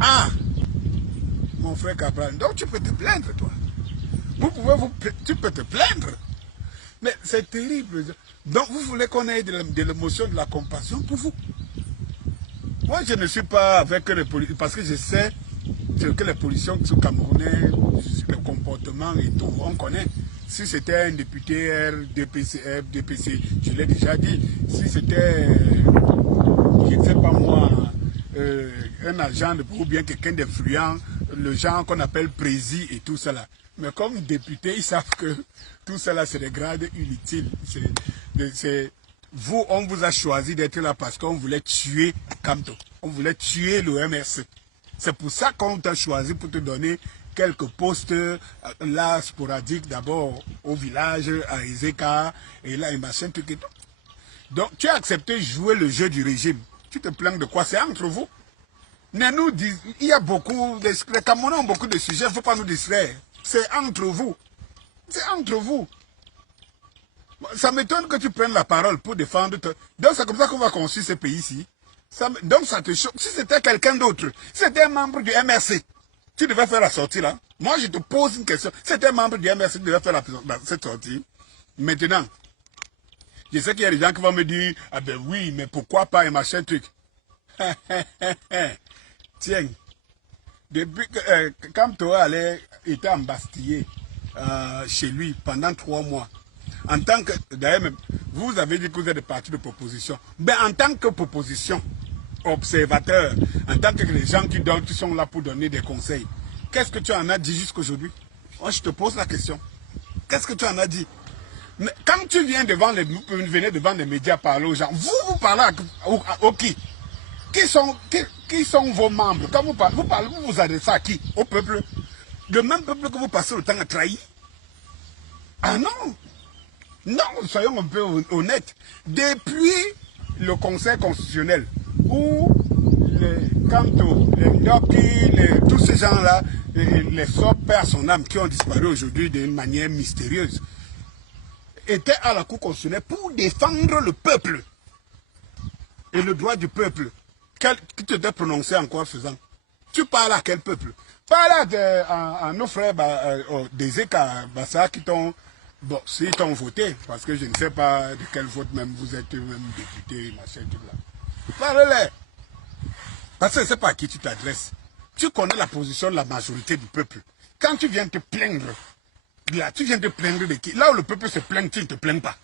Ah, mon frère Cabral, donc tu peux te plaindre, toi. Tu peux te plaindre. Mais c'est terrible. Donc vous voulez qu'on ait de l'émotion, de la compassion pour vous. Moi, je ne suis pas avec les policiers, parce que je sais ce que les policiers sont camerounais, le comportement et tout, on connaît. Si c'était un député DPC, je l'ai déjà dit. Si c'était, je ne sais pas moi, un agent ou bien quelqu'un d'influent, le genre qu'on appelle prési et tout cela. Mais comme député, ils savent que tout cela, c'est des grades inutiles. Vous, on vous a choisi d'être là parce qu'on voulait tuer Kamto. On voulait tuer le MRC. C'est pour ça qu'on t'a choisi pour te donner quelques postes là sporadiques, d'abord au village, à Ezeka, et là, et machin, tout et tout. Donc, tu as accepté de jouer le jeu du régime. Tu te plains de quoi? C'est entre vous. Mais nous, il y a beaucoup, les Camerounais ont beaucoup de sujets, il ne faut pas nous distraire. C'est entre vous. C'est entre vous. Ça m'étonne que tu prennes la parole pour défendre. Donc c'est comme ça qu'on va construire ce pays-ci. Donc ça te choque. Si c'était quelqu'un d'autre, si c'était un membre du MRC, tu devais faire la sortie là. Moi je te pose une question. Si c'était un membre du MRC, tu devais faire cette sortie. Maintenant, je sais qu'il y a des gens qui vont me dire, ah ben oui, mais pourquoi pas un machin truc. Tiens, depuis que quand Toa était embastillé chez lui pendant 3 mois, en tant que, d'ailleurs même, vous avez dit que vous êtes des partis de proposition, mais en tant que proposition, observateur, en tant que les gens qui sont là pour donner des conseils, qu'est-ce que tu en as dit jusqu'aujourd'hui? Moi je te pose la question. Qu'est-ce que tu en as dit? Mais quand tu viens venez devant les médias parler aux gens, vous parlez à qui? Qui sont vos membres? Quand vous parlez, vous vous adressez à qui? Au peuple. Le même peuple que vous passez le temps à trahir. Ah non! Non, soyons un peu honnêtes. Depuis le Conseil constitutionnel, où les Kamto, les Ndoki, tous ces gens-là, les sorts père son âme qui ont disparu aujourd'hui d'une manière mystérieuse, étaient à la Cour constitutionnelle pour défendre le peuple et le droit du peuple. Qui te t'est prononcé encore faisant? Tu parles à quel peuple? Parle à nos frères des Eka Bassa qui t'ont... Bon, s'ils t'ont voté, parce que je ne sais pas de quel vote même vous êtes même député, machin, tout là. Parle-les. Parce que je ne sais pas à qui tu t'adresses. Tu connais la position de la majorité du peuple. Quand tu viens te plaindre, là, tu viens te plaindre de qui? Là où le peuple se plaint, tu ne te plains pas.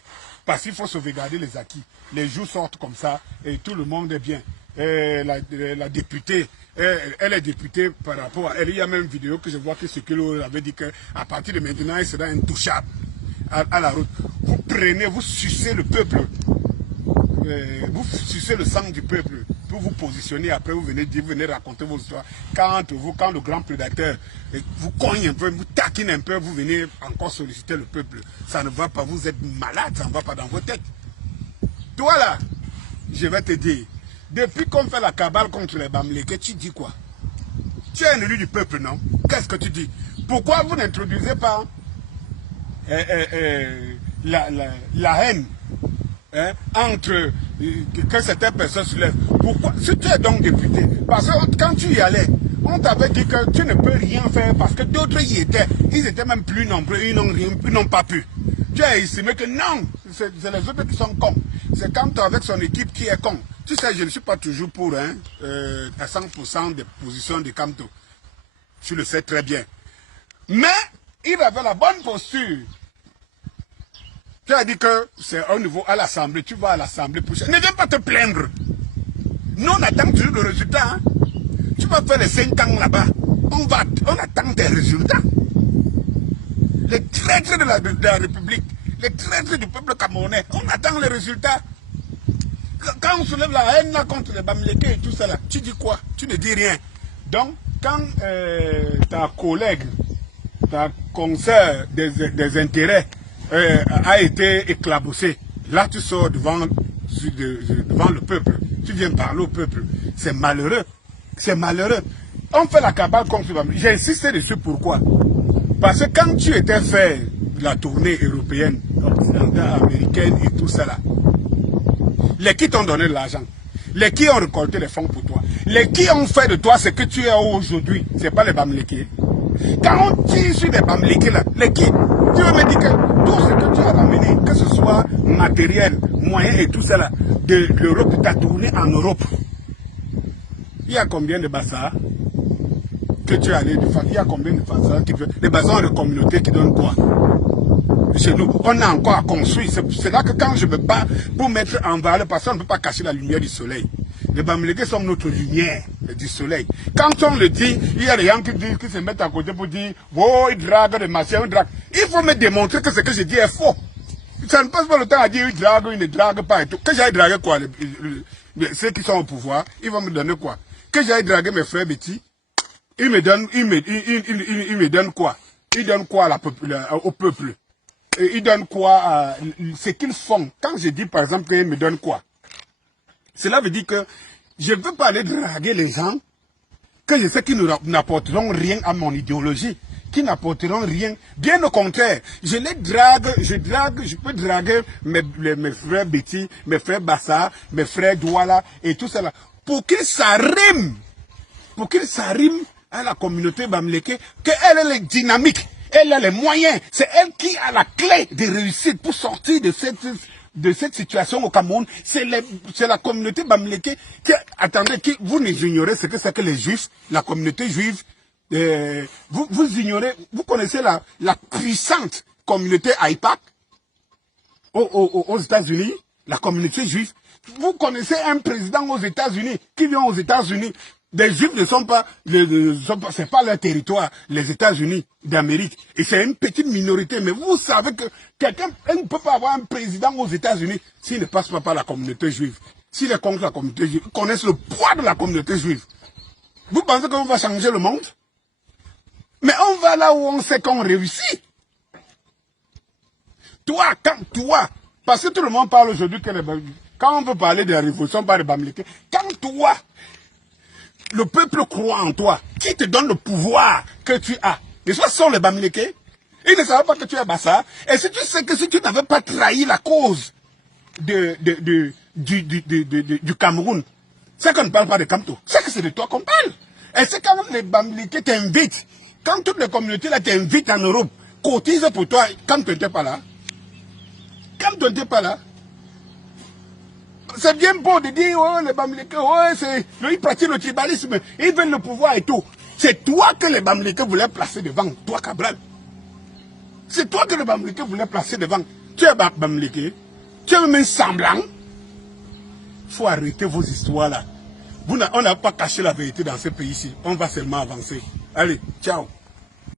Parce qu'il faut sauvegarder les acquis. Les jours sortent comme ça et tout le monde est bien. La députée, elle est députée par rapport à elle. Il y a même une vidéo que je vois que ce que avait dit qu'à partir de maintenant, elle sera intouchable à la route. Vous prenez, vous sucez le peuple. Vous sucez le sang du peuple pour vous positionner. Après, vous venez raconter vos histoires. Quand le grand prédateur vous cogne un peu, vous taquine un peu, vous venez encore solliciter le peuple. Ça ne va pas, vous êtes malade, ça ne va pas dans vos têtes. Toi là, je vais te dire, depuis qu'on fait la cabale contre les Bamileke, tu dis quoi? Tu es un élu du peuple, non? Qu'est-ce que tu dis? Pourquoi vous n'introduisez pas la haine entre que certaines personnes soulèvent? Pourquoi? Si tu es donc député, parce que quand tu y allais, on t'avait dit que tu ne peux rien faire parce que d'autres y étaient. Ils étaient même plus nombreux, ils n'ont pas pu. Tu as estimé que non, c'est les autres qui sont cons. C'est quand avec son équipe qui est con. Tu sais, je ne suis pas toujours pour à 100% des positions de Kamto. Tu le sais très bien. Mais il avait la bonne posture. Tu as dit que c'est au niveau à l'Assemblée. Tu vas à l'Assemblée pour... Ne viens pas te plaindre. Nous, on attend toujours le résultat. Hein? Tu vas faire les 5 ans là-bas. On attend des résultats. Les traîtres de la République, les traîtres du peuple camerounais, on attend les résultats. Quand on soulève la haine là, contre les Bamileke et tout ça, là, tu dis quoi? Tu ne dis rien. Donc, quand ta collègue, ta consoeur des intérêts a été éclaboussée, là tu sors devant le peuple. Tu viens parler au peuple. C'est malheureux. C'est malheureux. On fait la cabale contre les Bamileke. J'ai insisté dessus, pourquoi? Parce que quand tu étais fait la tournée européenne, occidentale, américaine et tout ça là, les qui t'ont donné de l'argent, Les qui ont récolté les fonds pour toi. Les qui ont fait de toi ce que tu es aujourd'hui. Ce n'est pas les Bamileke. Quand on tire sur les Bamileke là, les qui, tu veux me dire que tout ce que tu as ramené, que ce soit matériel, moyen et tout cela, de l'Europe, tu as tourné en Europe. Il y a combien de bassards que tu es allé de faire? Il y a combien de bassards qui veulent, des bassards de communauté qui donnent quoi? Chez nous, on a encore à construire. C'est là que quand je me bats pour mettre en valeur, parce qu'on ne peut pas cacher la lumière du soleil. Les Bamileke sont notre lumière du soleil. Quand on le dit, il y a des gens qui se mettent à côté pour dire, oh, ils draguent des machins, ils draguent. Il faut me démontrer que ce que je dis est faux. Ça ne passe pas le temps à dire, ils draguent, ils ne draguent pas et tout. Que j'aille draguer quoi, ceux qui sont au pouvoir, ils vont me donner quoi? Que j'aille draguer mes frères Betty, ils me donnent quoi? Ils donnent quoi au peuple? Et ils donnent quoi? Ce qu'ils font. Quand je dis par exemple qu'ils me donnent quoi? Cela veut dire que je ne veux pas aller draguer les gens que je sais qu'ils n'apporteront rien à mon idéologie, qui n'apporteront rien. Bien au contraire, je peux draguer mes frères Betty, mes frères Bassa, mes frères Douala et tout cela, pour qu'ils s'arriment à la communauté Bamileke, qu'elle est dynamique, elle a les moyens, c'est elle qui a la clé de réussite pour sortir de cette situation au Cameroun. C'est la communauté Bamileke qui, attendez, vous ignorez ce que c'est que les Juifs, la communauté juive, vous ignorez, vous connaissez la puissante communauté AIPAC aux États-Unis, la communauté juive. Vous connaissez un président aux États-Unis qui vient aux États-Unis. Les Juifs ne sont pas, c'est pas leur territoire, les États-Unis d'Amérique. Et c'est une petite minorité. Mais vous savez que quelqu'un ne peut pas avoir un président aux États-Unis s'il ne passe pas par la communauté juive. S'il est contre la communauté juive, ils connaissent le poids de la communauté juive. Vous pensez qu'on va changer le monde? Mais on va là où on sait qu'on réussit. Toi, parce que tout le monde parle aujourd'hui que quand on veut parler de la révolution par les Bamileke, quand toi, le peuple croit en toi, qui te donne le pouvoir que tu as. Et ce sont les Bamileke. Ils ne savent pas que tu es Bassa. Et si tu sais que si tu n'avais pas trahi la cause du Cameroun, c'est qu'on ne parle pas de Kamto. C'est que c'est de toi qu'on parle. Et c'est quand les Bamileke t'invitent, quand toutes les communautés là t'invitent en Europe, cotisent pour toi, Kamto n'était pas là. Kamto n'était pas là. C'est bien beau de dire, oh, les Bamileke, oh, ils pratiquent le tribalisme, ils veulent le pouvoir et tout. C'est toi que les Bamileke voulaient placer devant, toi Cabral. C'est toi que les Bamileke voulaient placer devant. Tu es Bamileke, tu es même semblant. Il faut arrêter vos histoires là. On n'a pas caché la vérité dans ce pays-ci. On va seulement avancer. Allez, ciao.